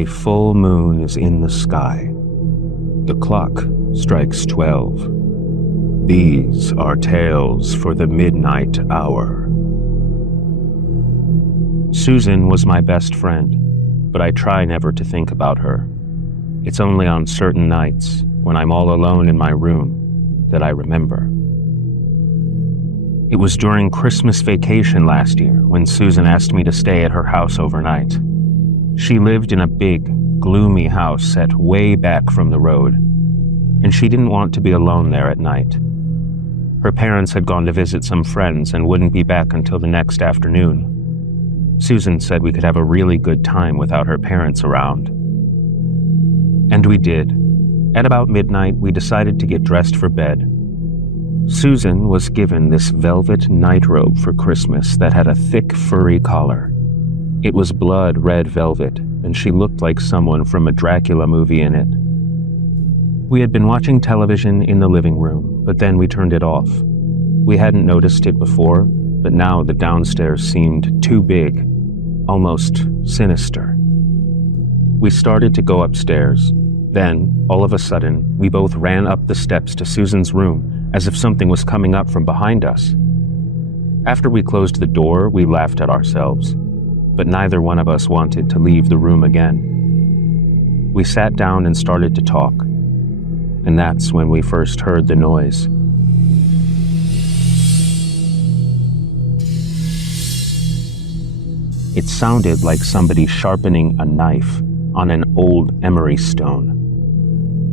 A full moon is in the sky. The clock strikes 12. These are tales for the midnight hour. Susan was my best friend, but I try never to think about her. It's only on certain nights, when I'm all alone in my room, that I remember. It was during Christmas vacation last year when Susan asked me to stay at her house overnight. She lived in a big, gloomy house set way back from the road, and she didn't want to be alone there at night. Her parents had gone to visit some friends and wouldn't be back until the next afternoon. Susan said we could have a really good time without her parents around. And we did. At about midnight, we decided to get dressed for bed. Susan was given this velvet nightrobe for Christmas that had a thick, furry collar. It was blood red velvet, and she looked like someone from a Dracula movie in it. We had been watching television in the living room, but then we turned it off. We hadn't noticed it before, but now the downstairs seemed too big, almost sinister. We started to go upstairs. Then, all of a sudden, we both ran up the steps to Susan's room as if something was coming up from behind us. After we closed the door, we laughed at ourselves, but neither one of us wanted to leave the room again. We sat down and started to talk, and that's when we first heard the noise. It sounded like somebody sharpening a knife on an old emery stone.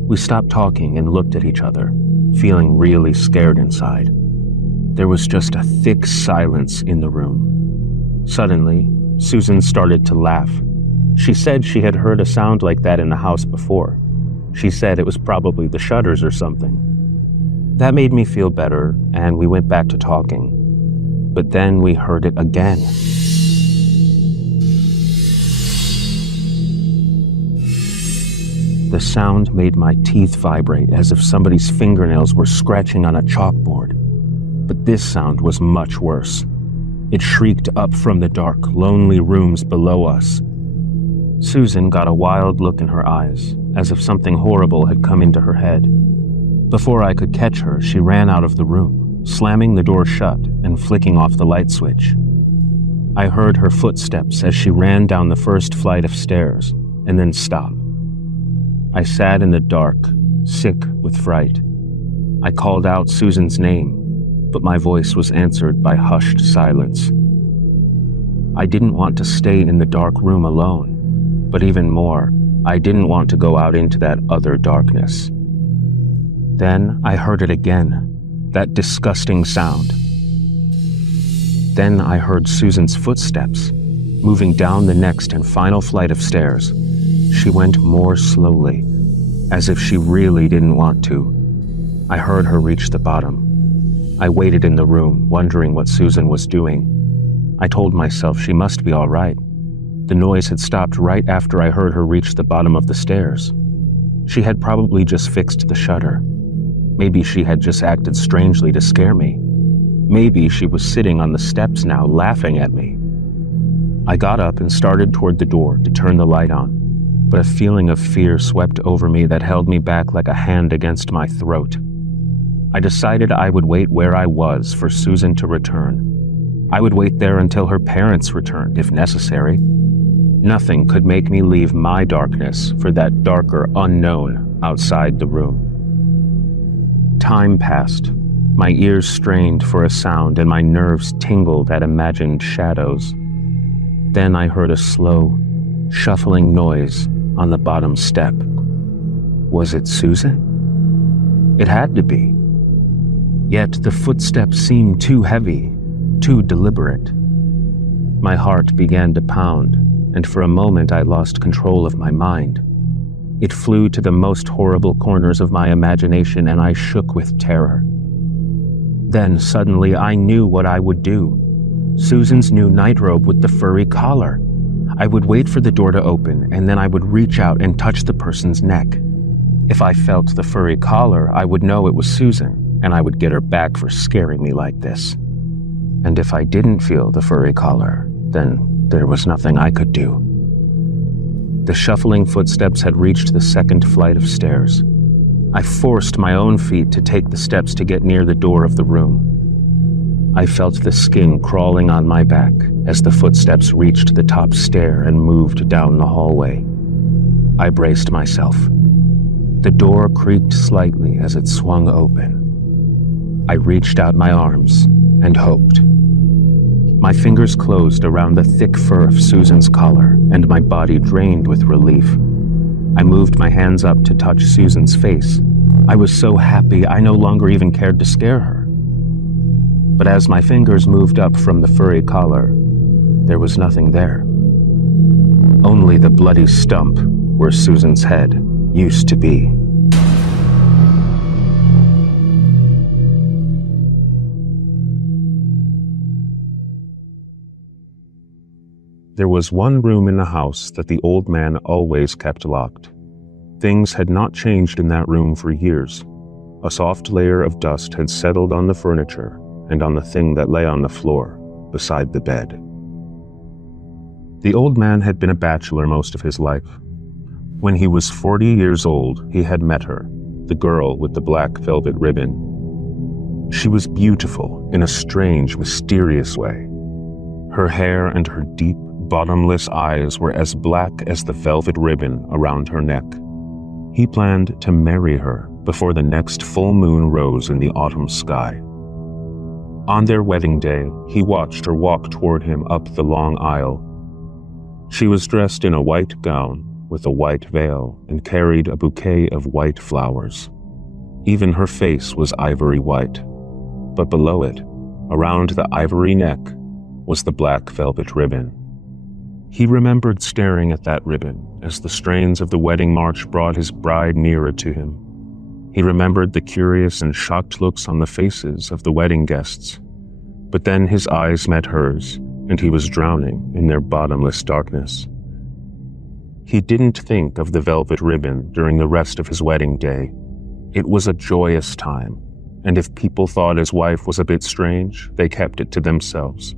We stopped talking and looked at each other, feeling really scared inside. There was just a thick silence in the room. Suddenly, Susan started to laugh. She said she had heard a sound like that in the house before. She said it was probably the shutters or something. That made me feel better, and we went back to talking. But then we heard it again. The sound made my teeth vibrate as if somebody's fingernails were scratching on a chalkboard. But this sound was much worse. It shrieked up from the dark, lonely rooms below us. Susan got a wild look in her eyes, as if something horrible had come into her head. Before I could catch her, she ran out of the room, slamming the door shut and flicking off the light switch. I heard her footsteps as she ran down the first flight of stairs, and then stopped. I sat in the dark, sick with fright. I called out Susan's name, but my voice was answered by hushed silence. I didn't want to stay in the dark room alone, but even more, I didn't want to go out into that other darkness. Then I heard it again, that disgusting sound. Then I heard Susan's footsteps, moving down the next and final flight of stairs. She went more slowly, as if she really didn't want to. I heard her reach the bottom. I waited in the room, wondering what Susan was doing. I told myself she must be all right. The noise had stopped right after I heard her reach the bottom of the stairs. She had probably just fixed the shutter. Maybe she had just acted strangely to scare me. Maybe she was sitting on the steps now, laughing at me. I got up and started toward the door to turn the light on, but a feeling of fear swept over me that held me back like a hand against my throat. I decided I would wait where I was for Susan to return. I would wait there until her parents returned, if necessary. Nothing could make me leave my darkness for that darker unknown outside the room. Time passed. My ears strained for a sound and my nerves tingled at imagined shadows. Then I heard a slow, shuffling noise on the bottom step. Was it Susan? It had to be. Yet the footsteps seemed too heavy, too deliberate. My heart began to pound, and for a moment I lost control of my mind. It flew to the most horrible corners of my imagination, and I shook with terror. Then suddenly I knew what I would do. Susan's new nightrobe with the furry collar. I would wait for the door to open, and then I would reach out and touch the person's neck. If I felt the furry collar, I would know it was Susan, and I would get her back for scaring me like this. And if I didn't feel the furry collar, then there was nothing I could do. The shuffling footsteps had reached the second flight of stairs. I forced my own feet to take the steps to get near the door of the room. I felt the skin crawling on my back as the footsteps reached the top stair and moved down the hallway. I braced myself. The door creaked slightly as it swung open. I reached out my arms and hoped. My fingers closed around the thick fur of Susan's collar, and my body drained with relief. I moved my hands up to touch Susan's face. I was so happy I no longer even cared to scare her. But as my fingers moved up from the furry collar, there was nothing there. Only the bloody stump where Susan's head used to be. There was one room in the house that the old man always kept locked. Things had not changed in that room for years. A soft layer of dust had settled on the furniture and on the thing that lay on the floor beside the bed. The old man had been a bachelor most of his life. When he was 40 years old, he had met her, the girl with the black velvet ribbon. She was beautiful in a strange, mysterious way. Her hair and her deep, bottomless eyes were as black as the velvet ribbon around her neck. He planned to marry her before the next full moon rose in the autumn sky. On their wedding day, he watched her walk toward him up the long aisle. She was dressed in a white gown with a white veil and carried a bouquet of white flowers. Even her face was ivory white, but below it, around the ivory neck, was the black velvet ribbon. He remembered staring at that ribbon as the strains of the wedding march brought his bride nearer to him. He remembered the curious and shocked looks on the faces of the wedding guests. But then his eyes met hers, and he was drowning in their bottomless darkness. He didn't think of the velvet ribbon during the rest of his wedding day. It was a joyous time, and if people thought his wife was a bit strange, they kept it to themselves.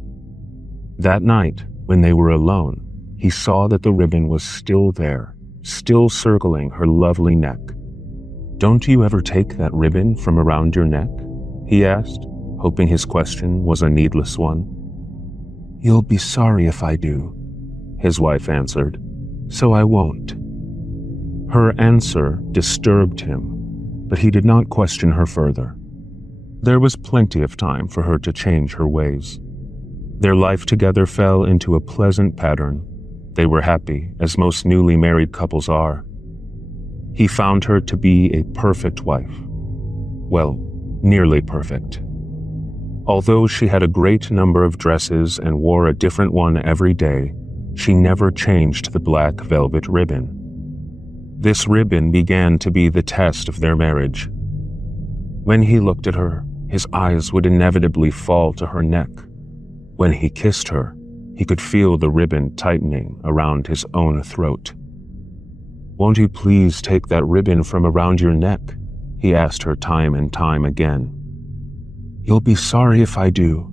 That night, when they were alone, he saw that the ribbon was still there, still circling her lovely neck. "Don't you ever take that ribbon from around your neck?" he asked, hoping his question was a needless one. "You'll be sorry if I do," his wife answered, "so I won't." Her answer disturbed him, but he did not question her further. There was plenty of time for her to change her ways. Their life together fell into a pleasant pattern. They were happy, as most newly married couples are. He found her to be a perfect wife. Well, nearly perfect. Although she had a great number of dresses and wore a different one every day, she never changed the black velvet ribbon. This ribbon began to be the test of their marriage. When he looked at her, his eyes would inevitably fall to her neck. When he kissed her, he could feel the ribbon tightening around his own throat. "Won't you please take that ribbon from around your neck?" he asked her time and time again. "You'll be sorry if I do,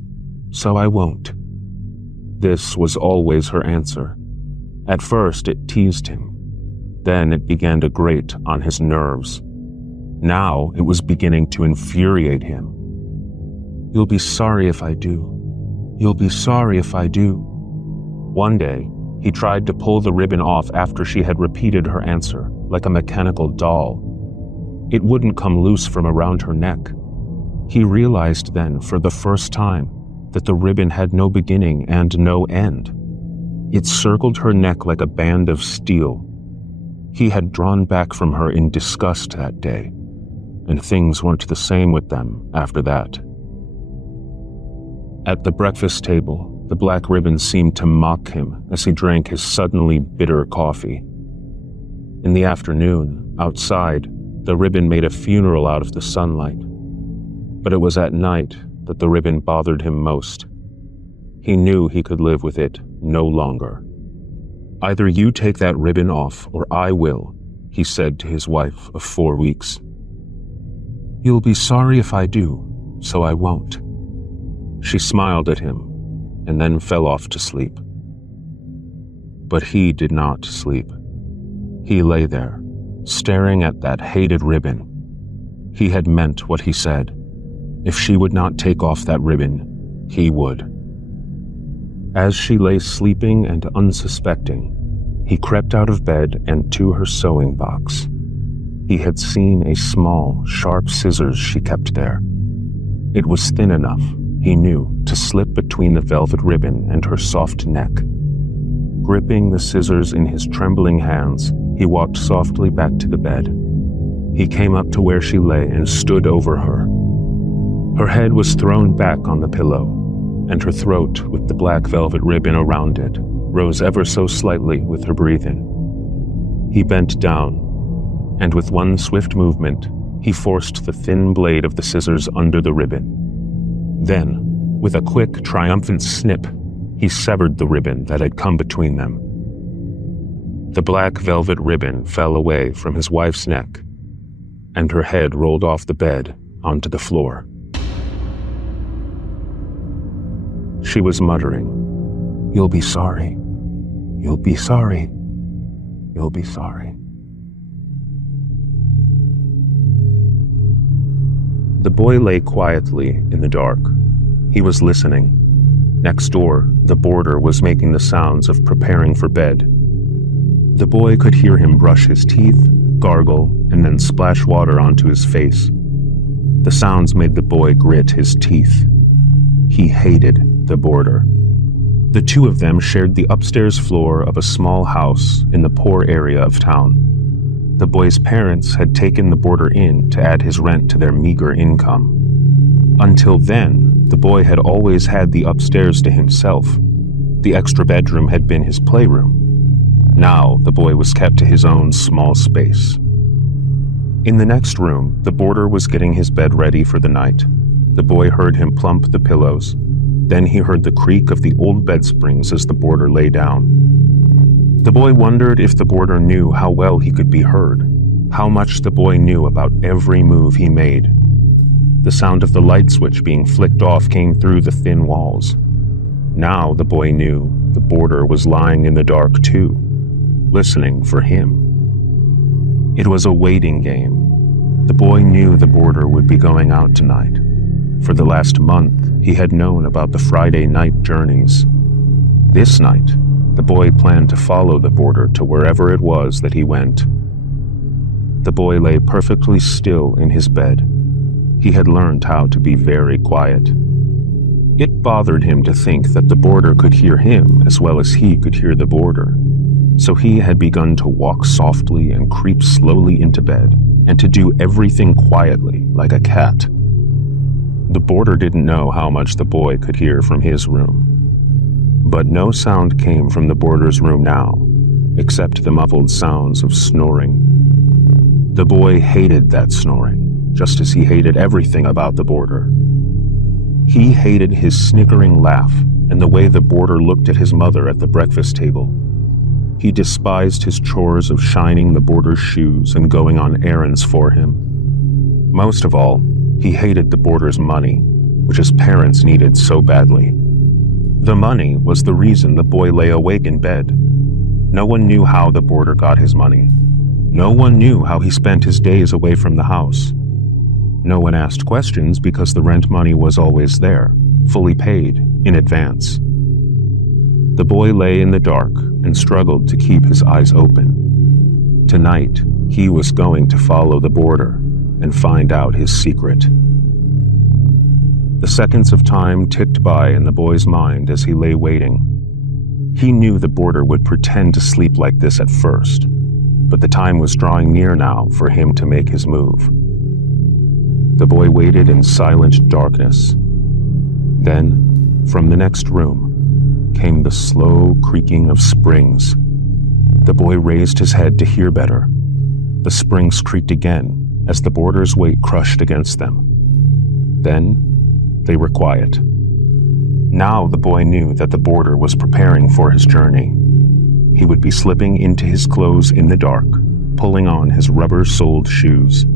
so I won't." This was always her answer. At first it teased him. Then it began to grate on his nerves. Now it was beginning to infuriate him. "You'll be sorry if I do. You'll be sorry if I do." One day, he tried to pull the ribbon off after she had repeated her answer, like a mechanical doll. It wouldn't come loose from around her neck. He realized then, for the first time, that the ribbon had no beginning and no end. It circled her neck like a band of steel. He had drawn back from her in disgust that day, and things weren't the same with them after that. At the breakfast table, the black ribbon seemed to mock him as he drank his suddenly bitter coffee. In the afternoon, outside, the ribbon made a funeral out of the sunlight. But it was at night that the ribbon bothered him most. He knew he could live with it no longer. "Either you take that ribbon off, or I will," he said to his wife of 4 weeks. "You'll be sorry if I do, so I won't." She smiled at him, and then fell off to sleep. But he did not sleep. He lay there, staring at that hated ribbon. He had meant what he said. If she would not take off that ribbon, he would. As she lay sleeping and unsuspecting, he crept out of bed and to her sewing box. He had seen a small, sharp scissors she kept there. It was thin enough, he knew, to slip between the velvet ribbon and her soft neck. Gripping the scissors in his trembling hands, he walked softly back to the bed. He came up to where she lay and stood over her. Her head was thrown back on the pillow, and her throat, with the black velvet ribbon around it, rose ever so slightly with her breathing. He bent down, and with one swift movement, he forced the thin blade of the scissors under the ribbon. Then, with a quick, triumphant snip, he severed the ribbon that had come between them. The black velvet ribbon fell away from his wife's neck, and her head rolled off the bed onto the floor. She was muttering, "You'll be sorry. You'll be sorry. You'll be sorry." The boy lay quietly in the dark. He was listening. Next door, the boarder was making the sounds of preparing for bed. The boy could hear him brush his teeth, gargle, and then splash water onto his face. The sounds made the boy grit his teeth. He hated the boarder. The two of them shared the upstairs floor of a small house in the poor area of town. The boy's parents had taken the boarder in to add his rent to their meager income. Until then, the boy had always had the upstairs to himself. The extra bedroom had been his playroom. Now, the boy was kept to his own small space. In the next room, the boarder was getting his bed ready for the night. The boy heard him plump the pillows. Then he heard the creak of the old bed springs as the boarder lay down. The boy wondered if the boarder knew how well he could be heard, how much the boy knew about every move he made. The sound of the light switch being flicked off came through the thin walls. Now the boy knew the boarder was lying in the dark too, listening for him. It was a waiting game. The boy knew the boarder would be going out tonight. For the last month, he had known about the Friday night journeys. This night, the boy planned to follow the boarder to wherever it was that he went. The boy lay perfectly still in his bed. He had learned how to be very quiet. It bothered him to think that the boarder could hear him as well as he could hear the boarder. So he had begun to walk softly and creep slowly into bed, and to do everything quietly, like a cat. The boarder didn't know how much the boy could hear from his room. But no sound came from the boarder's room now, except the muffled sounds of snoring. The boy hated that snoring, just as he hated everything about the boarder. He hated his snickering laugh and the way the boarder looked at his mother at the breakfast table. He despised his chores of shining the boarder's shoes and going on errands for him. Most of all, he hated the boarder's money, which his parents needed so badly. The money was the reason the boy lay awake in bed. No one knew how the boarder got his money. No one knew how he spent his days away from the house. No one asked questions because the rent money was always there, fully paid, in advance. The boy lay in the dark and struggled to keep his eyes open. Tonight, he was going to follow the boarder and find out his secret. The seconds of time ticked by in the boy's mind as he lay waiting. He knew the boarder would pretend to sleep like this at first, but the time was drawing near now for him to make his move. The boy waited in silent darkness. Then, from the next room, came the slow creaking of springs. The boy raised his head to hear better. The springs creaked again as the boarder's weight crushed against them. Then, they were quiet. Now the boy knew that the boarder was preparing for his journey. He would be slipping into his clothes in the dark, pulling on his rubber-soled shoes.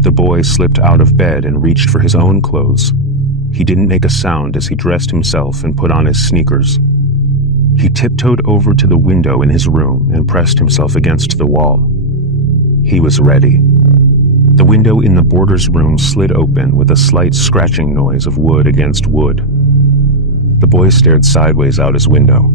The boy slipped out of bed and reached for his own clothes. He didn't make a sound as he dressed himself and put on his sneakers. He tiptoed over to the window in his room and pressed himself against the wall. He was ready. The window in the boarder's room slid open with a slight scratching noise of wood against wood. The boy stared sideways out his window.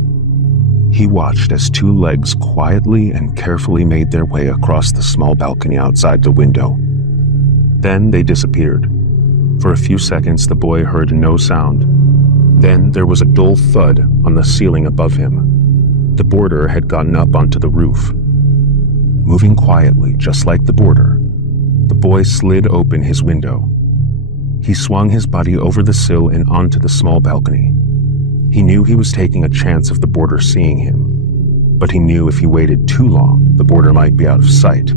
He watched as two legs quietly and carefully made their way across the small balcony outside the window. Then they disappeared. For a few seconds, the boy heard no sound. Then there was a dull thud on the ceiling above him. The boarder had gotten up onto the roof. Moving quietly, just like the boarder, the boy slid open his window. He swung his body over the sill and onto the small balcony. He knew he was taking a chance of the boarder seeing him, but he knew if he waited too long, the boarder might be out of sight.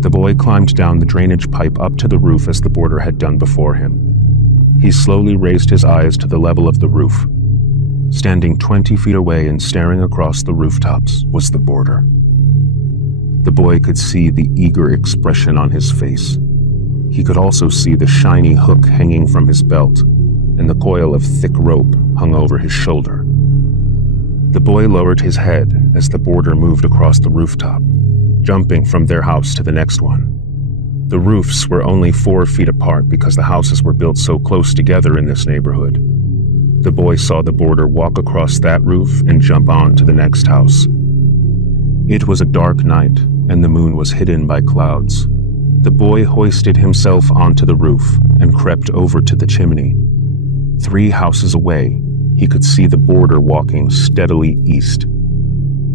The boy climbed down the drainage pipe up to the roof as the boarder had done before him. He slowly raised his eyes to the level of the roof. Standing 20 feet away and staring across the rooftops was the boarder. The boy could see the eager expression on his face. He could also see the shiny hook hanging from his belt and the coil of thick rope hung over his shoulder. The boy lowered his head as the boarder moved across the rooftop, jumping from their house to the next one. The roofs were only 4 feet apart because the houses were built so close together in this neighborhood. The boy saw the boarder walk across that roof and jump on to the next house. It was a dark night, and the moon was hidden by clouds. The boy hoisted himself onto the roof and crept over to the chimney. 3 houses away, he could see the boarder walking steadily east.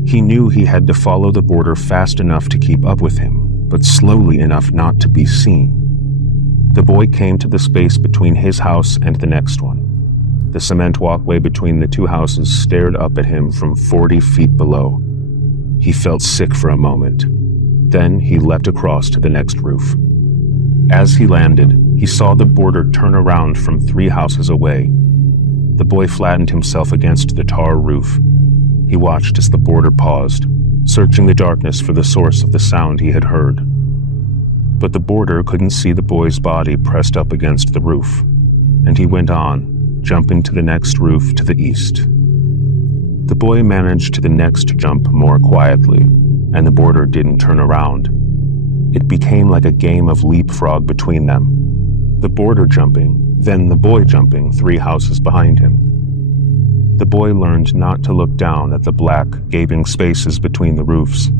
He knew he had to follow the boarder fast enough to keep up with him, but slowly enough not to be seen. The boy came to the space between his house and the next one. The cement walkway between the 2 houses stared up at him from 40 feet below. He felt sick for a moment. Then he leapt across to the next roof. As he landed, he saw the boarder turn around from 3 houses away. The boy flattened himself against the tar roof. He watched as the boarder paused, searching the darkness for the source of the sound he had heard. But the boarder couldn't see the boy's body pressed up against the roof, and he went on, jumping to the next roof to the east. The boy managed the next jump more quietly, and the boarder didn't turn around. It became like a game of leapfrog between them. The boarder jumping, then the boy jumping 3 houses behind him. The boy learned not to look down at the black, gaping spaces between the roofs.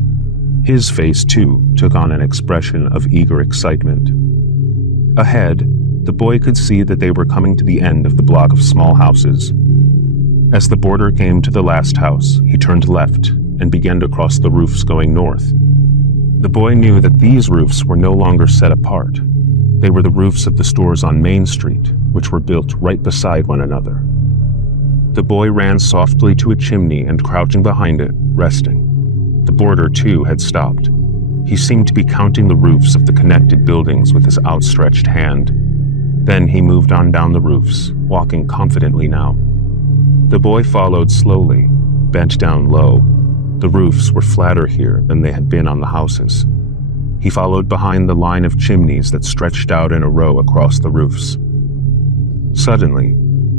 His face, too, took on an expression of eager excitement. Ahead, the boy could see that they were coming to the end of the block of small houses. As the boarder came to the last house, he turned left and began to cross the roofs going north. The boy knew that these roofs were no longer set apart. They were the roofs of the stores on Main Street, which were built right beside one another. The boy ran softly to a chimney and, crouching behind it, resting. The boarder, too, had stopped. He seemed to be counting the roofs of the connected buildings with his outstretched hand. Then he moved on down the roofs, walking confidently now. The boy followed slowly, bent down low. The roofs were flatter here than they had been on the houses. He followed behind the line of chimneys that stretched out in a row across the roofs. Suddenly,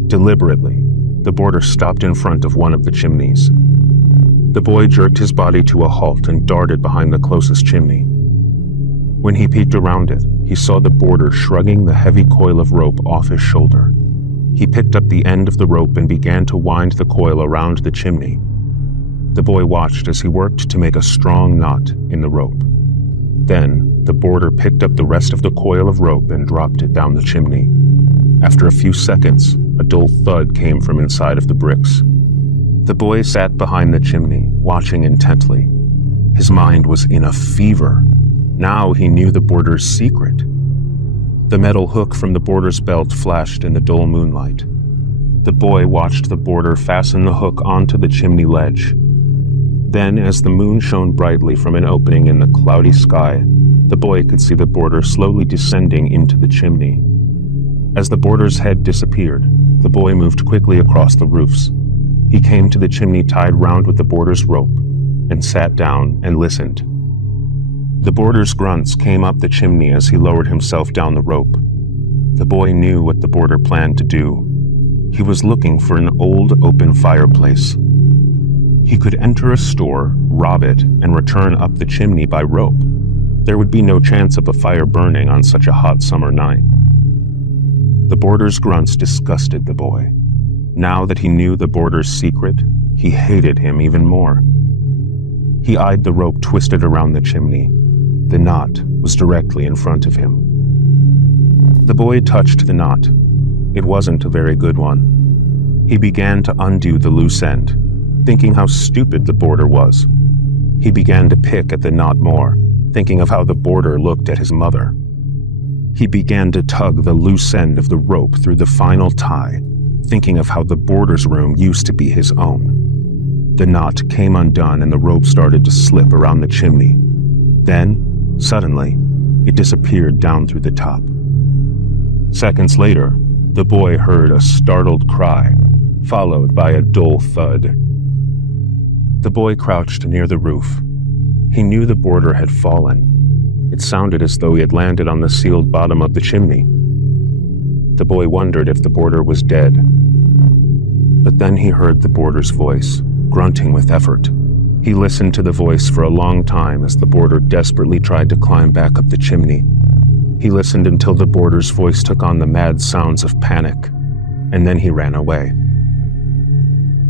deliberately, the boarder stopped in front of one of the chimneys. The boy jerked his body to a halt and darted behind the closest chimney. When he peeked around it, he saw the boarder shrugging the heavy coil of rope off his shoulder. He picked up the end of the rope and began to wind the coil around the chimney. The boy watched as he worked to make a strong knot in the rope. Then, the boarder picked up the rest of the coil of rope and dropped it down the chimney. After a few seconds, a dull thud came from inside of the bricks. The boy sat behind the chimney, watching intently. His mind was in a fever. Now he knew the boarder's secret. The metal hook from the boarder's belt flashed in the dull moonlight. The boy watched the boarder fasten the hook onto the chimney ledge. Then, as the moon shone brightly from an opening in the cloudy sky, the boy could see the boarder slowly descending into the chimney. As the boarder's head disappeared, the boy moved quickly across the roofs. He came to the chimney tied round with the boarder's rope and sat down and listened. The boarder's grunts came up the chimney as he lowered himself down the rope. The boy knew what the boarder planned to do. He was looking for an old open fireplace. He could enter a store, rob it, and return up the chimney by rope. There would be no chance of a fire burning on such a hot summer night. The boarder's grunts disgusted the boy. Now that he knew the boarder's secret, he hated him even more. He eyed the rope twisted around the chimney. The knot was directly in front of him. The boy touched the knot. It wasn't a very good one. He began to undo the loose end, thinking how stupid the boarder was. He began to pick at the knot more, thinking of how the boarder looked at his mother. He began to tug the loose end of the rope through the final tie, thinking of how the boarder's room used to be his own. The knot came undone and the rope started to slip around the chimney. Then, suddenly, it disappeared down through the top. Seconds later, the boy heard a startled cry, followed by a dull thud. The boy crouched near the roof. He knew the boarder had fallen. It sounded as though he had landed on the sealed bottom of the chimney. The boy wondered if the boarder was dead. But then he heard the boarder's voice, grunting with effort. He listened to the voice for a long time as the boarder desperately tried to climb back up the chimney. He listened until the boarder's voice took on the mad sounds of panic, and then he ran away.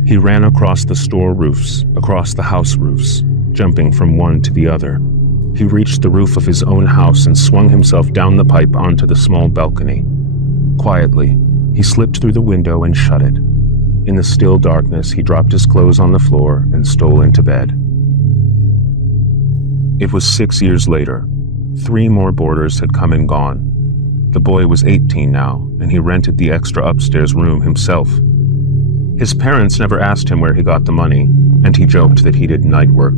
He ran across the store roofs, across the house roofs, jumping from one to the other. He reached the roof of his own house and swung himself down the pipe onto the small balcony. Quietly, he slipped through the window and shut it. In the still darkness, he dropped his clothes on the floor and stole into bed. It was 6 years later. 3 more boarders had come and gone. The boy was 18 now, and he rented the extra upstairs room himself. His parents never asked him where he got the money, and he joked that he did night work.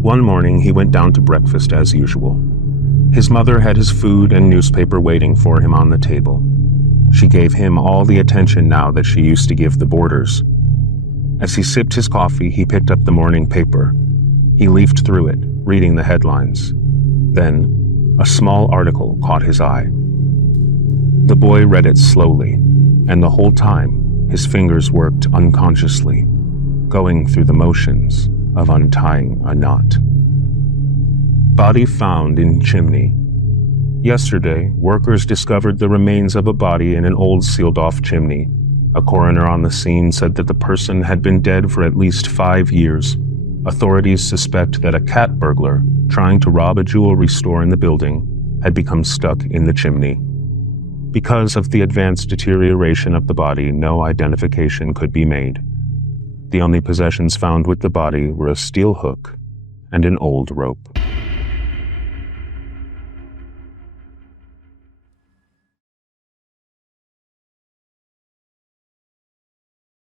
One morning, he went down to breakfast as usual. His mother had his food and newspaper waiting for him on the table. She gave him all the attention now that she used to give the boarders. As he sipped his coffee, he picked up the morning paper. He leafed through it, reading the headlines. Then, a small article caught his eye. The boy read it slowly, and the whole time, his fingers worked unconsciously, going through the motions of untying a knot. Body found in chimney. Yesterday, workers discovered the remains of a body in an old sealed-off chimney. A coroner on the scene said that the person had been dead for at least 5 years. Authorities suspect that a cat burglar, trying to rob a jewelry store in the building, had become stuck in the chimney. Because of the advanced deterioration of the body, no identification could be made. The only possessions found with the body were a steel hook and an old rope.